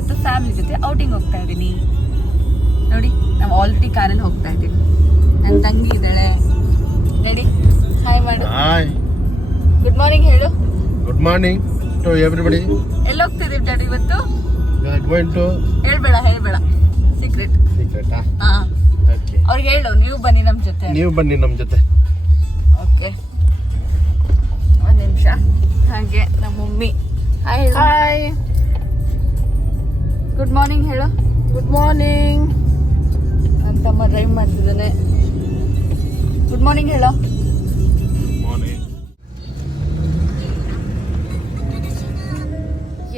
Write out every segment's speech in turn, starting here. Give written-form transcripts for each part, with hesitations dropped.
ಇವತ್ತು ಫ್ಯಾಮಿಲಿ ಜೊತೆ ಔಟಿಂಗ್ ಹೋಗ್ತಾ ಇದ್ದೀನಿ. ನೋಡಿ, ನಾವು ಆಲ್ರೆಡಿ ಕಾರಲ್ಲಿ ಹೋಗ್ತಾ ಇದ್ದೀವಿ. ನನ್ನ ತಂಗಿ ಇದ್ದಾಳೆ. ರೆಡಿ? ಹಾಯ್ ಮಾಡು. ಹಾಯ್. ಗುಡ್ ಮಾರ್ನಿಂಗ್ ಹೇಳು. Good morning to everybody. ಎಲ್ಲಿ ಹೋಗ್ತಿದ್ದೀವಿ ಡ್ಯಾಡಿ ಇವತ್ತು? ಗೋಯಿಂಗ್ ಟು ಹೇಳ್ಬೇಡ ಸೀಕ್ರೆಟ್. ಸೀಕ್ರೆಟಾ? ಹಾ, ಓಕೆ. ಅವ್ರಿಗೆ ಹೇಳು, ನೀವು ಬನ್ನಿ ನಮ್ಮ ಜೊತೆ. ನೀವು ಬನ್ನಿ ನಮ್ಮ ಜೊತೆ. ಓಕೆ, ಒಂದು ನಿಮಿಷ. ಹಾಗೆ ನಮ್ಮ ಮಮ್ಮಿ ಹಾಯ್. ಗುಡ್ ಮಾರ್ನಿಂಗ್ ಹೇಳು. Good morning. ಅಂತಮ್ಮ ಡ್ರೈವ್ ಮಾಡ್ತಿದ್ದಾನೆ. ಗುಡ್ ಮಾರ್ನಿಂಗ್ ಹೇಳೋ.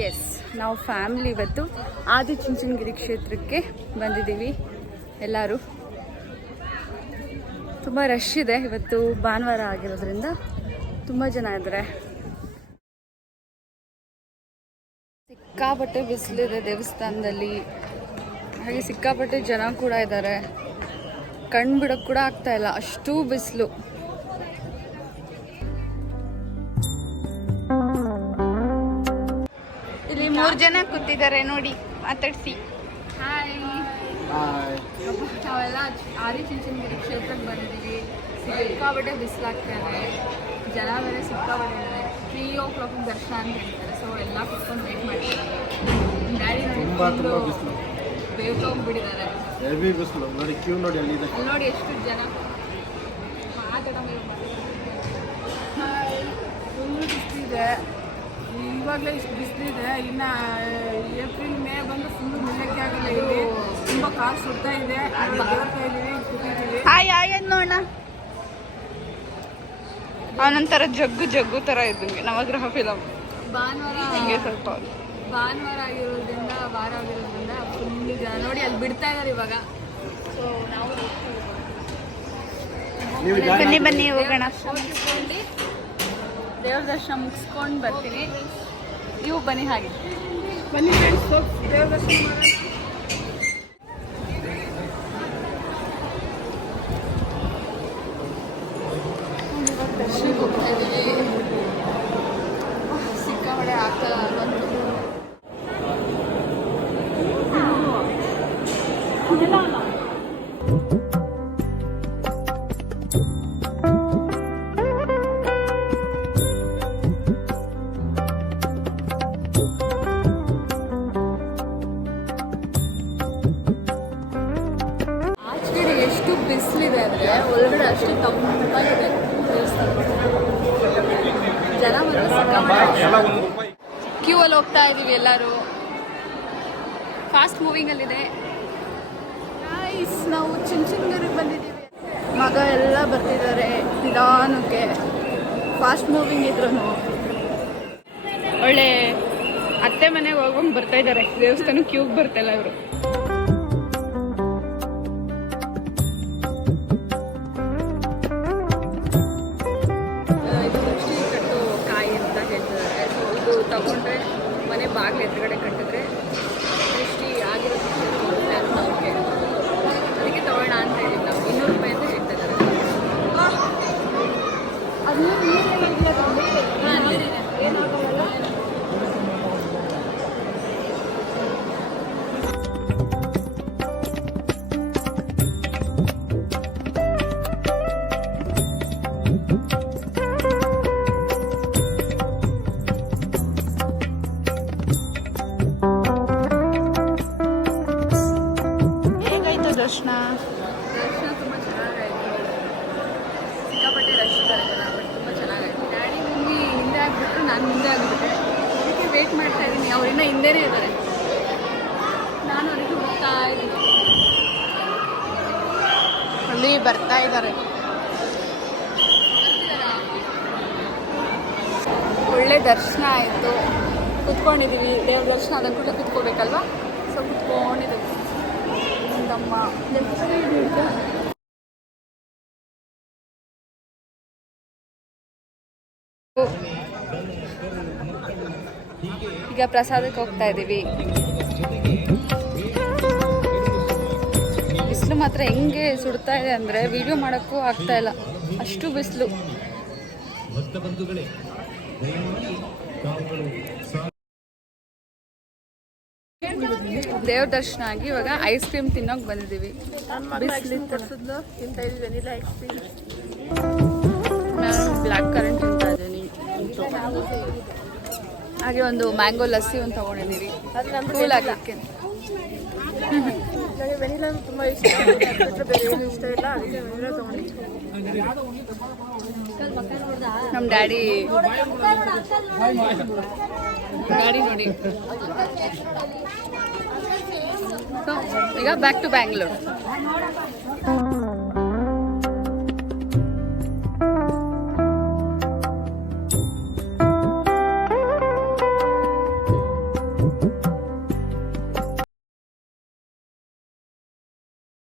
ಎಸ್, ನಾವು ಫ್ಯಾಮಿಲಿ ಇವತ್ತು ಆದಿಚುಂಚನಗಿರಿ ಕ್ಷೇತ್ರಕ್ಕೆ ಬಂದಿದ್ದೀವಿ. ಎಲ್ಲರೂ ತುಂಬ ರಶ್ ಇದೆ. ಇವತ್ತು ಭಾನುವಾರ ಆಗಿರೋದ್ರಿಂದ ತುಂಬ ಜನ ಇದ್ದಾರೆ. ಸಿಕ್ಕಾಪಟ್ಟೆ ಬಿಸಿಲಿದೆ ದೇವಸ್ಥಾನದಲ್ಲಿ. ಹಾಗೆ ಸಿಕ್ಕಾಪಟ್ಟೆ ಜನ ಕೂಡ ಇದ್ದಾರೆ. ಕಣ್ಣು ಬಿಡೋಕ್ಕೆ ಕೂಡ ಆಗ್ತಾ ಇಲ್ಲ, ಅಷ್ಟು ಬಿಸಿಲು. ಇಲ್ಲಿ 3 ಜನ ಕೂತಿದ್ದಾರೆ ನೋಡಿ, ಮಾತಾಡ್ಸಿ. ಹಾಯ್. ನಾವೆಲ್ಲ ಆದಿಚುಂಚನಗಿರಿ ಕ್ಷೇತ್ರಕ್ಕೆ ಬಂದಿದ್ದೀವಿ. ಸಿಕ್ಕಾಪಟ್ಟೆ ಬಿಸಿಲಾಗ್ತಾ ಇದೆ. ಜನ ಬೇರೆ ಸಿಕ್ಕಾಪಟ್ಟೆ ಇದ್ದಾರೆ. 3 o'clock ದರ್ಶನ ಅಂತ ಹೇಳ್ತಾರೆ. ಸೊ ಎಲ್ಲ ಕುತ್ಕೊಂಡು ವೇಟ್ ಮಾಡ್ತಿದ್ದಾರೆ. ಡ್ಯಾಡಿ ನೋಡಿ ಬೇವ್ತೋಗ್ಬಿಟ್ಟಿದ್ದಾರೆ. ಹೆವಿ ಬಿಸಿಲು ನೋಡಿ, ಕ್ಯೂ ನೋಡಿ, ಅಲ್ಲಿದೆ. ಅಲ್ಲಿ ನೋಡಿ ಎಷ್ಟು ಜನ. ಫುಲ್ಲು ಬಿಸಿಲಿದೆ. ಇವಾಗಲೇ ಇಷ್ಟು ಬಿಸಿಲಿದೆ. ಇನ್ನು ಏಪ್ರಿಲ್ ಮೇ ಬಂದು ಫುಲ್ಲು ನಿಲ್ಲಕ್ಕೆ ಆಗಲ್ಲ. ಇಲ್ಲಿ ತುಂಬ ಕಾಲು ಸುಡ್ತಾ ಇದೆ. ಬರ್ತಾ ಇದ್ದೀವಿ, ಕೂತಿದ್ದೀವಿ. ಹಾಯ್ ನೋಡೋಣ. ಅವನೊಂಥರ ಜಗ್ಗು ಥರ ಇದ್ದಂಗೆ ನವಗ್ರಹ ಫಿಲಮ್. ಭಾನುವಾರ ಹಂಗೆ ಸ್ವಲ್ಪ ಭಾನುವಾರ ಆಗಿರೋದ್ರಿಂದ, ವಾರ ಆಗಿರೋದ್ರಿಂದ ಫುಲ್ ಜನ ನೋಡಿ ಅಲ್ಲಿ ಬಿಡ್ತಾ ಇದ್ದಾರೆ ಇವಾಗ. ಸೊ ನಾವು ಬನ್ನಿ ಹೋಗೋಣ. ಮುಗಿಸ್ಕೊಂಡು ದೇವ್ರ ದರ್ಶನ ಮುಗಿಸ್ಕೊಂಡು ಬರ್ತೀನಿ. ನೀವು ಬನ್ನಿ. ಹಾಗೆ ಬನ್ನಿ ಫ್ರೆಂಡ್ಸ್, ದೇವ್ರ ದರ್ಶನ ಮಾಡೋಣ. ದರ್ಶನಕ್ಕೆ ಹೋಗ್ತಾ ಇದ್ದೀವಿ. ಸಿಕ್ಕಾಪಟ್ಟೆ ಆಗ್ತಾ ಬಂತು. ಆಚೆಗಡೆ ಎಷ್ಟು ಬಿಸಿಲಿದೆ ಅಂದರೆ ಒಳಗಡೆ ಅಷ್ಟು ತಂಪಾಗಿದೆ ದೇವಸ್ಥಾನ. ಜನ ಮಾತ್ರ ಸಿಕ್ಕಾಪಟ್ಟೆ. ಕ್ಯೂ ಅಲ್ಲಿ ಹೋಗ್ತಾ ಇದ್ದೀವಿ ಎಲ್ಲರೂ. ಫಾಸ್ಟ್ ಮೂವಿಂಗಲ್ಲಿದೆ. ನಾವು ಚುಂಚನಗಿರಿಗೆ ಬಂದಿದ್ದೀವಿ. ಮಗ ಎಲ್ಲ ಬರ್ತಿದ್ದಾರೆ ನಿಧಾನಕ್ಕೆ. ಫಾಸ್ಟ್ ಮೂವಿಂಗ್ ಇದ್ರು ಒಳ್ಳೆ ಅತ್ತೆ ಮನೆಗೆ ಹೋಗೋಂಗೆ ಬರ್ತಾ ಇದ್ದಾರೆ. ದೇವಸ್ಥಾನ ಕ್ಯೂಗೆ ಬರ್ತಾಯಿಲ್ಲ ಇವರು. ಇದು ದೃಷ್ಟಿ ಕಟ್ಟು ಕಾಯಿ ಅಂತ ಹೇಳ್ತಿದ್ದಾರೆ. ಇದು ತಗೊಂಡ್ರೆ ಮನೆ ಬಾಗಿಲು ಎದುರುಗಡೆ ಕಟ್ಟಿದ್ರೆ ದೃಷ್ಟಿ ಆಗಿರೋದು ನಮಗೆ. ಅದಕ್ಕೆ ತಗೋಣ ಅಂತ ಹೇಳಿಲ್ಲ. 200 ರೂಪಾಯಿ ಅಂತ ಹೇಳ್ತಾ ಇದ್ದಾರೆ. ಹೇಗಾಯ್ತು ದರ್ಶನ ತುಂಬ ಚೆನ್ನಾಗಾಯಿತು. ಸಿಕ್ಕಾಪಟ್ಟೆ ರಶ್ ಇದ್ದಾರೆ ಜನ, ಬಟ್ ತುಂಬ ಚೆನ್ನಾಗಾಯಿತು. ಡ್ಯಾಡಿ ಮಮ್ಮಿ ಹಿಂದೆ ಆಗಿಬಿಟ್ರು, ನಾನು ಮುಂದೆ ಆಗಿಬಿಟ್ಟೆ. ಅದಕ್ಕೆ ವೇಟ್ ಮಾಡ್ತಾ ಇದ್ದೀನಿ. ಅವರಿನ್ನ ಹಿಂದೆನೇ ಇದ್ದಾರೆ. ನಾನು ಅವರಿಗೆ ಹೋಗ್ತಾ ಇದ್ದೀನಿ. ಅಲ್ಲಿ ಬರ್ತಾ ಇದ್ದಾರೆ. ಒಳ್ಳೆ ದರ್ಶನ ಆಯಿತು. ಕುತ್ಕೊಂಡಿದ್ದೀವಿ. ದೇವ್ರ ದರ್ಶನ ಆದ ಕೂಡ ಕುತ್ಕೋಬೇಕಲ್ವಾ? ಸೊ ಕುತ್ಕೊಂಡಿದ್ದೀವಿ. ನಮ್ಮ ಈಗ ಪ್ರಸಾದಕ್ಕೆ ಹೋಗ್ತಾ ಇದ್ದೀವಿ. ಬಿಸಿಲು ಮಾತ್ರ ಹೆಂಗೆ ಸುಡ್ತಾ ಇದೆ ಅಂದರೆ ವಿಡಿಯೋ ಮಾಡೋಕ್ಕೂ ಆಗ್ತಾ ಇಲ್ಲ, ಅಷ್ಟು ಬಿಸಿಲು. ದೇವ್ರ ದರ್ಶನ ಆಗಿ ಇವಾಗ ಐಸ್ ಕ್ರೀಮ್ ತಿನ್ನೋಕೆ ಬಂದಿದ್ದೀವಿ. ನಾನು ಬ್ಲ್ಯಾಕ್ ಕರೆಂಟ್ ತಿಂತಾ ಇದ್ದೀನಿ. ಹಾಗೆ ಒಂದು ಮ್ಯಾಂಗೋ ಲಸ್ಸಿ ಒಂದು ತೊಗೊಂಡಿದ್ದೀವಿ ಕೂಲ್ ಆಗಕ್ಕೆ. ನನಗೆ ವೆನಿಲಾ ತುಂಬ ಇಷ್ಟ, ಬೇರೆ ಏನು ಇಷ್ಟ ಇಲ್ಲ, ಅದಕ್ಕೆ ವೆನಿಲಾ ತೊಗೊಂಡಿದ್ದೀನಿ. ನಮ್ಮ ಡ್ಯಾಡಿ ನೋಡಿ. ಸೊ ಈಗ ಬ್ಯಾಕ್ ಟು ಬ್ಯಾಂಗ್ಳೂರ್.